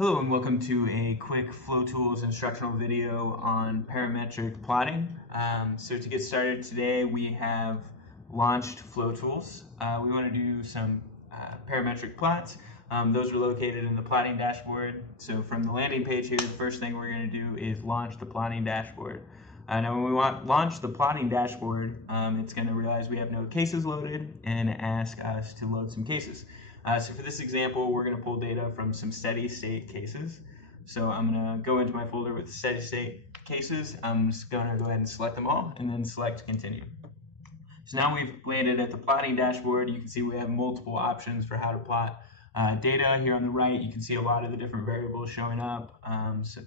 Hello and welcome to a quick FlowTools instructional video on parametric plotting. So to get started today, we have launched FlowTools. We want to do some parametric plots. Those are located in the plotting dashboard. So from the landing page here, the first thing we're going to do is launch the plotting dashboard. Now when we launch the plotting dashboard, it's going to realize we have no cases loaded and ask us to load some cases. So for this example, we're going to pull data from some steady state cases. So I'm going to go into my folder with steady state cases. I'm just going to go ahead and select them all and then select continue. So now we've landed at the plotting dashboard. You can see we have multiple options for how to plot data. Here on the right, you can see a lot of the different variables showing up. So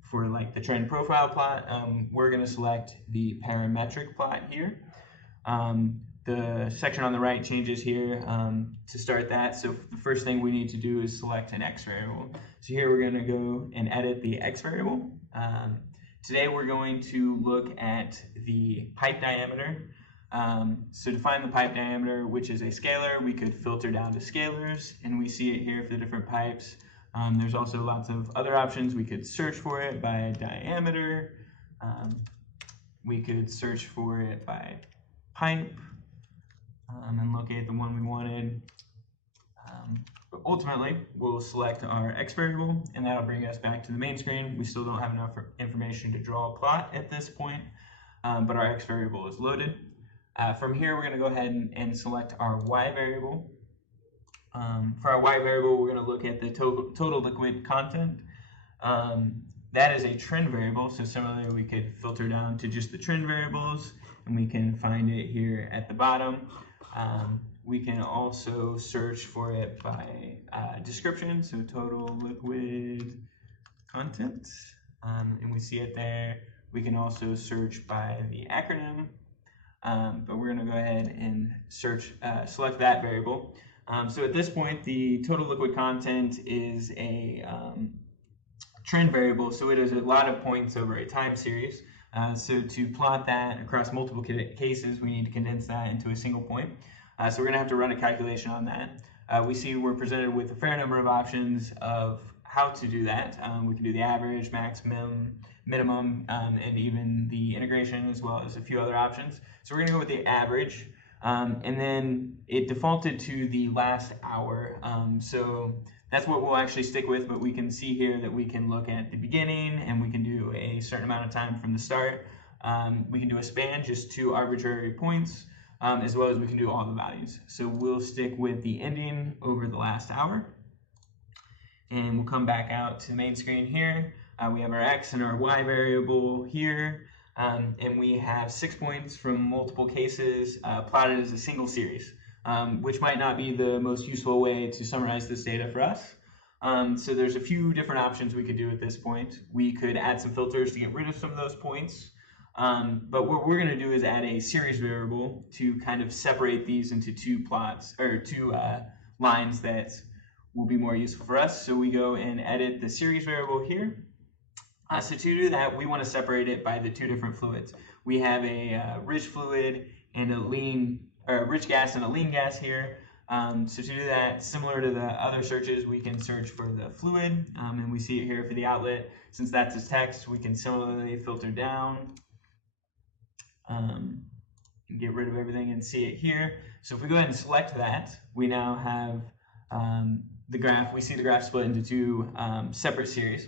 for like the trend profile plot, we're going to select the parametric plot here. The section on the right changes here to start that. So the first thing we need to do is select an X variable. So here we're going to go and edit the X variable. Today we're going to look at the pipe diameter. So to find the pipe diameter, which is a scalar, we could filter down to scalars, and we see it here for the different pipes. There's also lots of other options. We could search for it by diameter. We could search for it by pipe. And locate the one we wanted. But ultimately, we'll select our X variable, and that'll bring us back to the main screen. We still don't have enough information to draw a plot at this point, but our X variable is loaded. From here, we're going to go ahead and select our Y variable. For our Y variable, we're going to look at the total liquid content. That is a trend variable, so similarly, we could filter down to just the trend variables, and we can find it here at the bottom. We can also search for it by description, so total liquid content, and we see it there. We can also search by the acronym, but we're going to go ahead and select that variable. So at this point, the total liquid content is a trend variable, so it is a lot of points over a time series. So to plot that across multiple cases, we need to condense that into a single point. So we're going to have to run a calculation on that. We see we're presented with a fair number of options of how to do that. We can do the average, maximum, minimum, and even the integration, as well as a few other options. So we're going to go with the average. And then it defaulted to the last hour. So that's what we'll actually stick with, but we can see here that we can look at the beginning, and we can do a certain amount of time from the start. We can do a span, just 2 arbitrary points, as well as we can do all the values. So we'll stick with the ending over the last hour, and we'll come back out to the main screen here. We have our X and our Y variable here, and we have 6 points from multiple cases plotted as a single series. Which might not be the most useful way to summarize this data for us. So there's a few different options we could do at this point. We could add some filters to get rid of some of those points. But what we're going to do is add a series variable to kind of separate these into two plots, or two lines that will be more useful for us. So we go and edit the series variable here. So to do that, we want to separate it by the 2 different fluids. We have a rich fluid and a rich gas and a lean gas here. So to do that, similar to the other searches, we can search for the fluid, and we see it here for the outlet. Since that's as text, we can similarly filter down and get rid of everything and see it here. So if we go ahead and select that, we now have the graph. We see the graph split into 2 separate series.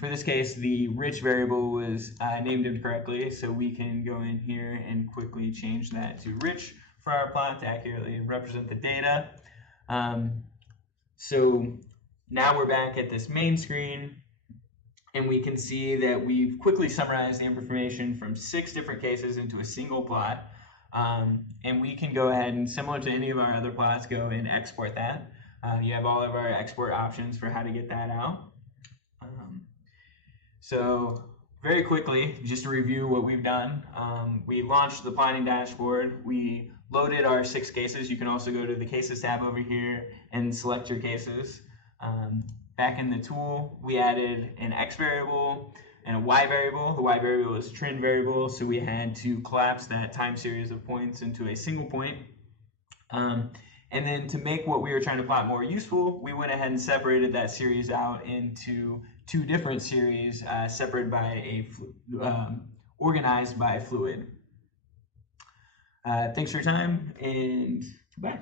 For this case, the rich variable was named incorrectly, so we can go in here and quickly change that to rich for our plot to accurately represent the data. So now we're back at this main screen, and we can see that we've quickly summarized the information from 6 different cases into a single plot. And we can go ahead and, similar to any of our other plots, go and export that. You have all of our export options for how to get that out. So very quickly, just to review what we've done, we launched the plotting dashboard. We loaded our 6 cases. You can also go to the cases tab over here and select your cases. Back in the tool, we added an X variable and a Y variable. The Y variable is trend variable, so we had to collapse that time series of points into a single point. And then to make what we were trying to plot more useful, we went ahead and separated that series out into two different series, separated by organized by fluid. Thanks for your time, and goodbye.